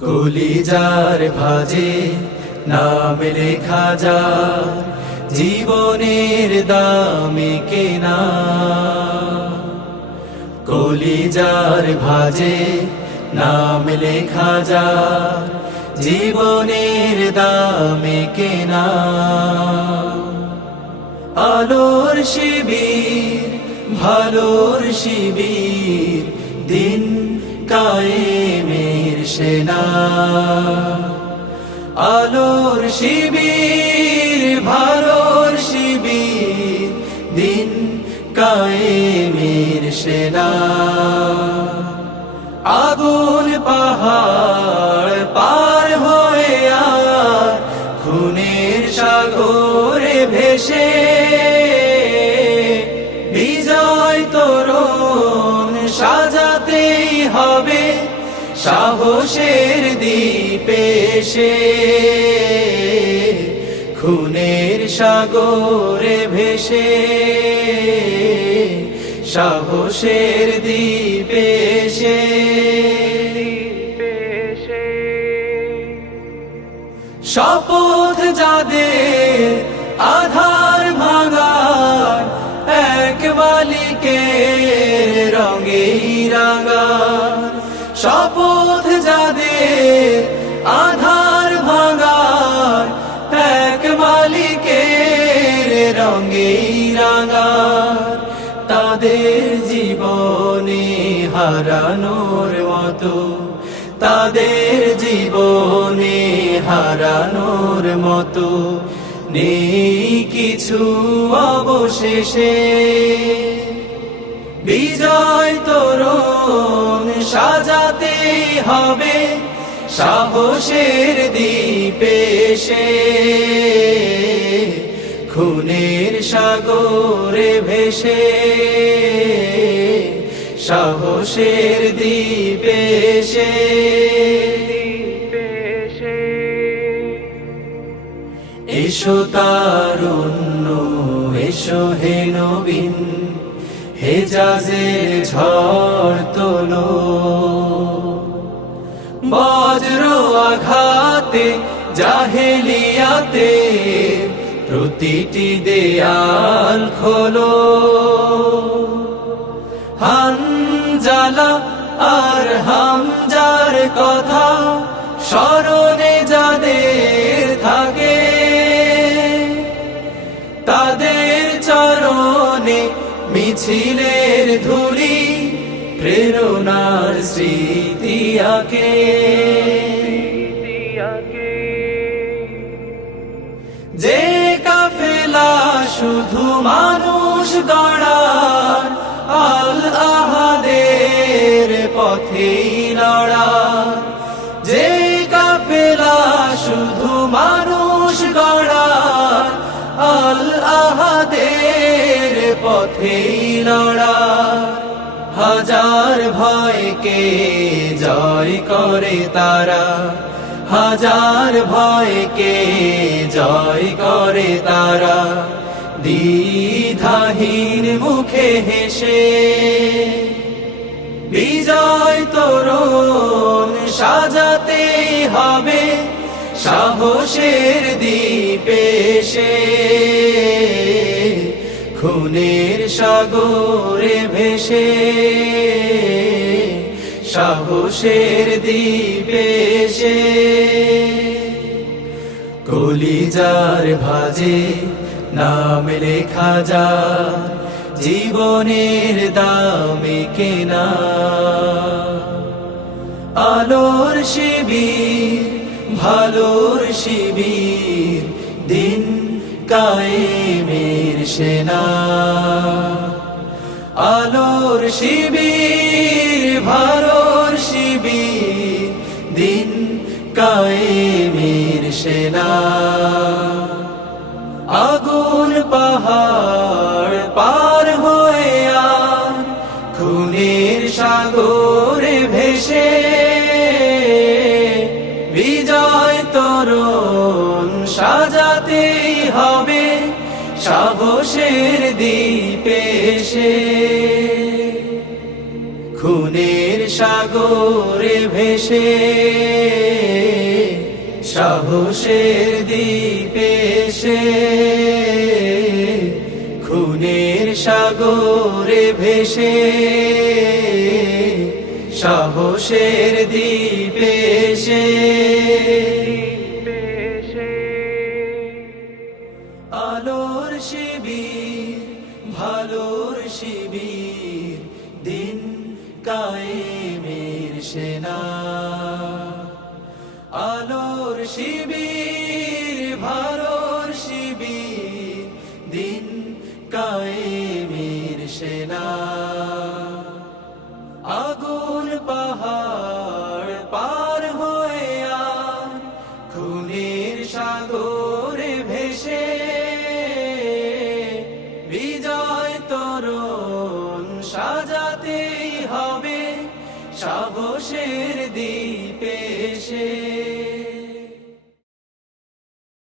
কলিজার ভাজে নাম লেখা যার জীবনের দামে কেনা। কলিজার ভাজে নাম লেখা যা জীবনের দামে কেনা। আলোর শিবির, ভালোর শিবির, দিন কায়েমের সেনা। আলোর শিবির, ভালোর শিবির, দিন কায়েমের সেনা। আগুন পাহাড় পার হয়ে আর খুনের সাগরে ভেসে। বিজয় তোরণ সাজাতেই হবে সাহসের দ্বীপে সে খুনের সাগরে ভেসে সাহসের দ্বীপে সে শপথ যাদের আধার ভাঙার এক মালিকের রঙে রাঙা। শপথ যাদের আধার ভাঙার এক মালিকের রঙে রাঙা। তাদের জীবনে হারানোর মতো তাদের জীবনে হারানোর মতো নেই কিছু অবশেষে। বিজয় তোরণ সাজাতে হবে সাহসের দ্বীপে সে খুনের সাগরে ভেসে। সাহসের দ্বীপে সে এসো তারুণ্য, এসো হে নবীন হেজাজের ঝড় তোলো। বজ্র আঘাতে, জাহেলিয়াতে প্রতিটি দেয়াল খোলো। হানজালা আর হামজার কথা স্মরণে যাদের থাকে। তাদের চরণে মিছিলের ধুলি প্রেরণার স্মৃতি স্মৃতিয়াকে যে কাফেলা শুধু মানুষ গড়ার পথেই লড়ার হাজার ভয়কে জয় করে তারা। হাজার ভয়কে জয় করে তারা। দ্বিধাহীন মুখে হেসে, বিজয় তোরণ সাজাতে হবে, সাহসের দ্বীপে সে সাগরে ভেসে সাহসের দ্বীপে সে কলিজার ভাজে নাম লেখা যা জীবনের দামে কেনা। আলোর শিবির, ভালোর শিবির, দিন কায়েমের সেনা। শিবির ভারর শিবির দিন কায়েমের সেনা। আগুন পাহাড় পার হয়ে আর খুনের সাগরে ভেসে সাগরে ভেসে সাহসের দ্বীপে সে খুনের সাগরে ভেসে সাহসের দ্বীপে সে আলোর শিবির ভালোর শিবির, দিন কায়েমের সেনা। আগুন পাহাড় পার হয়ে আর খুনের সাগরে ভেসে। বিজয় তরণ হবে সাহসের দ্বীপে